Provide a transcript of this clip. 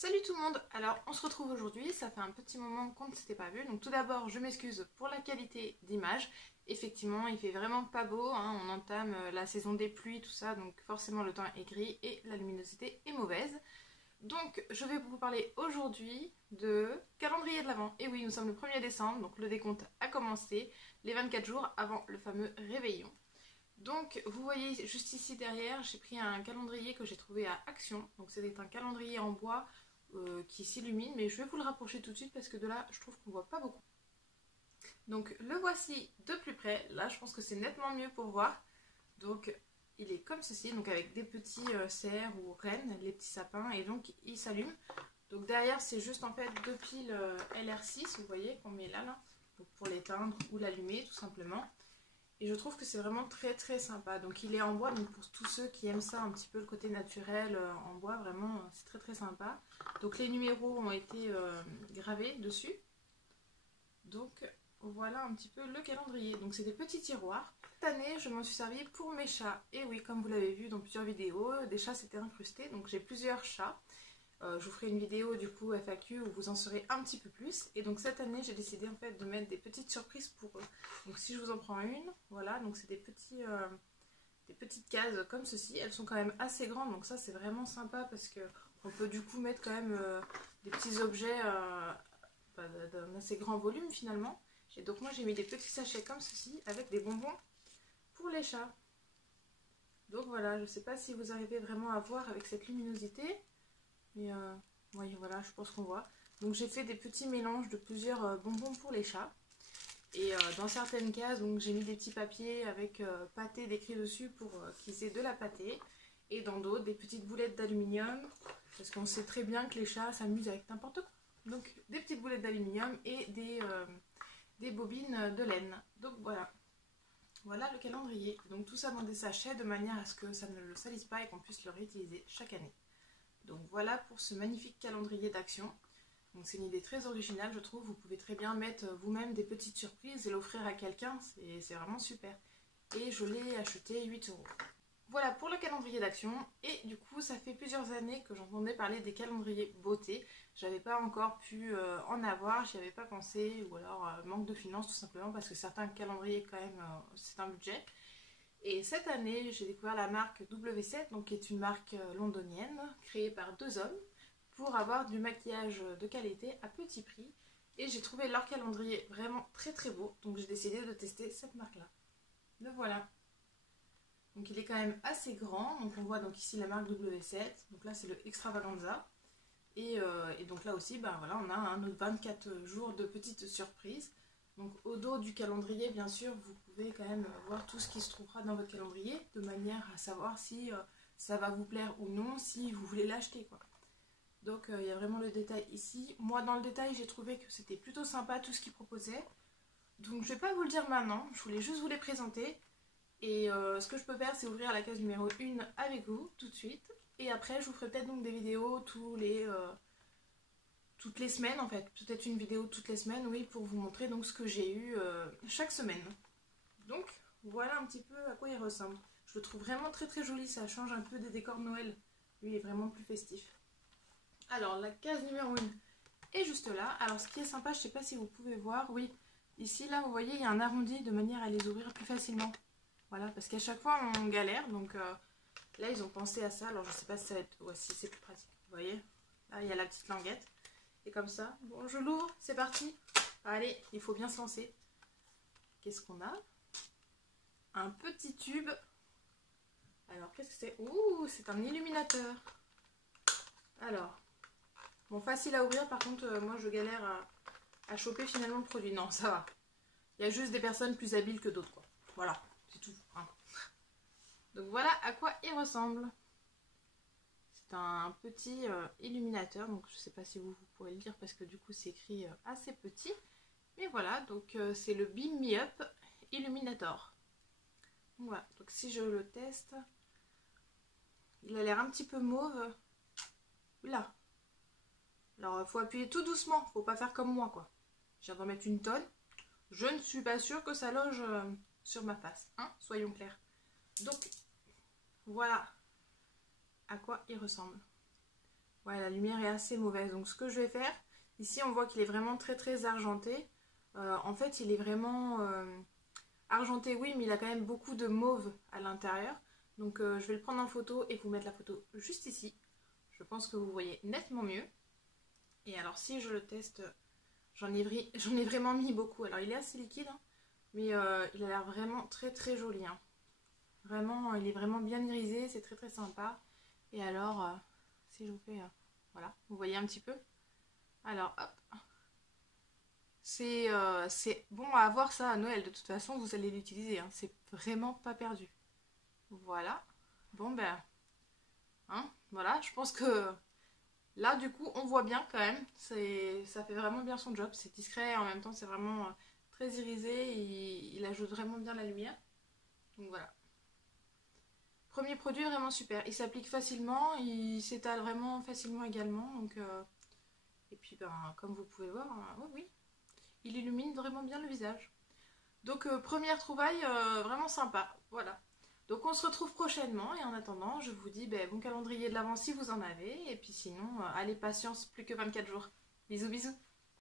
Salut tout le monde. Alors on se retrouve aujourd'hui, ça fait un petit moment qu'on ne s'était pas vu. Donc tout d'abord je m'excuse pour la qualité d'image. Effectivement il fait vraiment pas beau, hein. On entame la saison des pluies, tout ça, donc forcément le temps est gris et la luminosité est mauvaise. Donc je vais vous parler aujourd'hui de calendrier de l'Avent. Et oui, nous sommes le 1er décembre, donc le décompte a commencé, les 24 jours avant le fameux réveillon. Donc vous voyez juste ici derrière, j'ai pris un calendrier que j'ai trouvé à Action. Donc c'était un calendrier en bois qui s'illumine, mais je vais vous le rapprocher tout de suite parce que de là je trouve qu'on voit pas beaucoup. Donc le voici de plus près, là je pense que c'est nettement mieux pour voir. Donc il est comme ceci, donc avec des petits cerfs ou rennes, les petits sapins, et donc il s'allume. Donc derrière c'est juste en fait deux piles LR6, vous voyez, qu'on met là, donc pour l'éteindre ou l'allumer tout simplement. Et je trouve que c'est vraiment très très sympa. Donc il est en bois, donc pour tous ceux qui aiment ça, un petit peu le côté naturel en bois, vraiment c'est très très sympa. Donc les numéros ont été gravés dessus. Donc voilà un petit peu le calendrier. Donc c'est des petits tiroirs. Cette année je m'en suis servi pour mes chats. Et oui, comme vous l'avez vu dans plusieurs vidéos, des chats s'étaient incrustés. Donc j'ai plusieurs chats. Je vous ferai une vidéo du coup FAQ où vous en saurez un petit peu plus. Et donc cette année j'ai décidé en fait de mettre des petites surprises pour eux. Donc si je vous en prends une, voilà, donc c'est des petites cases comme ceci. Elles sont quand même assez grandes, donc ça c'est vraiment sympa parce que on peut du coup mettre quand même des petits objets d'un assez grand volume finalement. Et donc moi j'ai mis des petits sachets comme ceci avec des bonbons pour les chats. Donc voilà, je sais pas si vous arrivez vraiment à voir avec cette luminosité. Mais oui, voilà, je pense qu'on voit. Donc j'ai fait des petits mélanges de plusieurs bonbons pour les chats. Et dans certaines cases, donc j'ai mis des petits papiers avec pâté décrit dessus pour qu'ils aient de la pâtée. Et dans d'autres, des petites boulettes d'aluminium. Parce qu'on sait très bien que les chats s'amusent avec n'importe quoi. Donc des petites boulettes d'aluminium et des bobines de laine. Donc voilà. Voilà le calendrier. Donc tout ça dans des sachets de manière à ce que ça ne le salisse pas et qu'on puisse le réutiliser chaque année. Donc voilà pour ce magnifique calendrier d'Action. Donc c'est une idée très originale je trouve. Vous pouvez très bien mettre vous-même des petites surprises et l'offrir à quelqu'un. C'est vraiment super. Et je l'ai acheté 8 €. Voilà pour le calendrier d'Action. Et du coup ça fait plusieurs années que j'entendais parler des calendriers beauté. J'avais pas encore pu en avoir, j'y avais pas pensé. Ou alors manque de finances tout simplement parce que certains calendriers quand même c'est un budget. Et cette année, j'ai découvert la marque W7, donc qui est une marque londonienne, créée par deux hommes, pour avoir du maquillage de qualité à petit prix. Et j'ai trouvé leur calendrier vraiment très très beau, donc j'ai décidé de tester cette marque-là. Le voilà. Donc il est quand même assez grand, donc on voit donc ici la marque W7, donc là c'est le Extravaganza. Et donc là aussi, ben voilà, on a un autre 24 jours de petites surprises. Donc au dos du calendrier, bien sûr, vous pouvez quand même voir tout ce qui se trouvera dans votre calendrier, de manière à savoir si ça va vous plaire ou non, si vous voulez l'acheter, quoi. Donc il y a vraiment le détail ici. Moi, dans le détail, j'ai trouvé que c'était plutôt sympa tout ce qu'ils proposaient. Donc je vais pas vous le dire maintenant, je voulais juste vous les présenter. Et ce que je peux faire, c'est ouvrir la case numéro 1 avec vous, tout de suite. Et après, je vous ferai peut-être donc des vidéos toutes les semaines en fait, peut-être une vidéo toutes les semaines, oui, pour vous montrer donc ce que j'ai eu chaque semaine. Donc voilà un petit peu à quoi il ressemble. Je le trouve vraiment très très joli, ça change un peu des décors de Noël. Lui est vraiment plus festif. Alors la case numéro 1 est juste là. Alors ce qui est sympa, je sais pas si vous pouvez voir, oui, ici là vous voyez il y a un arrondi de manière à les ouvrir plus facilement. Voilà, parce qu'à chaque fois on galère, donc là ils ont pensé à ça. Alors je sais pas si ça va être, ouais, si c'est plus pratique, vous voyez. Là il y a la petite languette. Et comme ça, bon je l'ouvre, c'est parti. Allez, il faut bien se lancer. Qu'est-ce qu'on a? Un petit tube. Alors qu'est-ce que c'est? Ouh, c'est un illuminateur. Alors, bon, facile à ouvrir, par contre moi je galère à choper finalement le produit. Non, ça va. Il y a juste des personnes plus habiles que d'autres, quoi. Voilà, c'est tout, hein. Donc voilà à quoi il ressemble. C'est un petit illuminateur, donc je ne sais pas si vous pourrez le lire parce que du coup c'est écrit assez petit. Mais voilà, donc c'est le Beam Me Up Illuminator. Voilà, donc si je le teste, il a l'air un petit peu mauve. Là. Alors il faut appuyer tout doucement, faut pas faire comme moi quoi. Je viens d'en mettre une tonne. Je ne suis pas sûre que ça loge sur ma face, hein, soyons clairs. Donc voilà à quoi il ressemble. Ouais, la lumière est assez mauvaise. Donc ce que je vais faire, ici on voit qu'il est vraiment très très argenté. En fait, il est vraiment argenté, oui, mais il a quand même beaucoup de mauve à l'intérieur. Donc je vais le prendre en photo et vous mettre la photo juste ici. Je pense que vous voyez nettement mieux. Et alors si je le teste, j'en ai vraiment mis beaucoup. Alors il est assez liquide, hein, mais il a l'air vraiment très très joli, hein. Vraiment, il est vraiment bien irisé, c'est très très sympa. Et alors, si je vous fais, voilà, vous voyez un petit peu. Alors, hop, c'est bon à avoir ça à Noël. De toute façon, vous allez l'utiliser, hein. C'est vraiment pas perdu. Voilà. Bon ben, hein, voilà. Je pense que là, du coup, on voit bien quand même. Ça fait vraiment bien son job. C'est discret, en même temps, c'est vraiment très irisé. Et il ajoute vraiment bien la lumière. Donc voilà. Premier produit vraiment super. Il s'applique facilement, il s'étale vraiment facilement également. Donc, et puis, ben, comme vous pouvez voir, oui, oui, il illumine vraiment bien le visage. Donc, première trouvaille vraiment sympa. Voilà. Donc, on se retrouve prochainement. Et en attendant, je vous dis ben, bon calendrier de l'avant si vous en avez. Et puis sinon, allez, patience, plus que 24 jours. Bisous, bisous.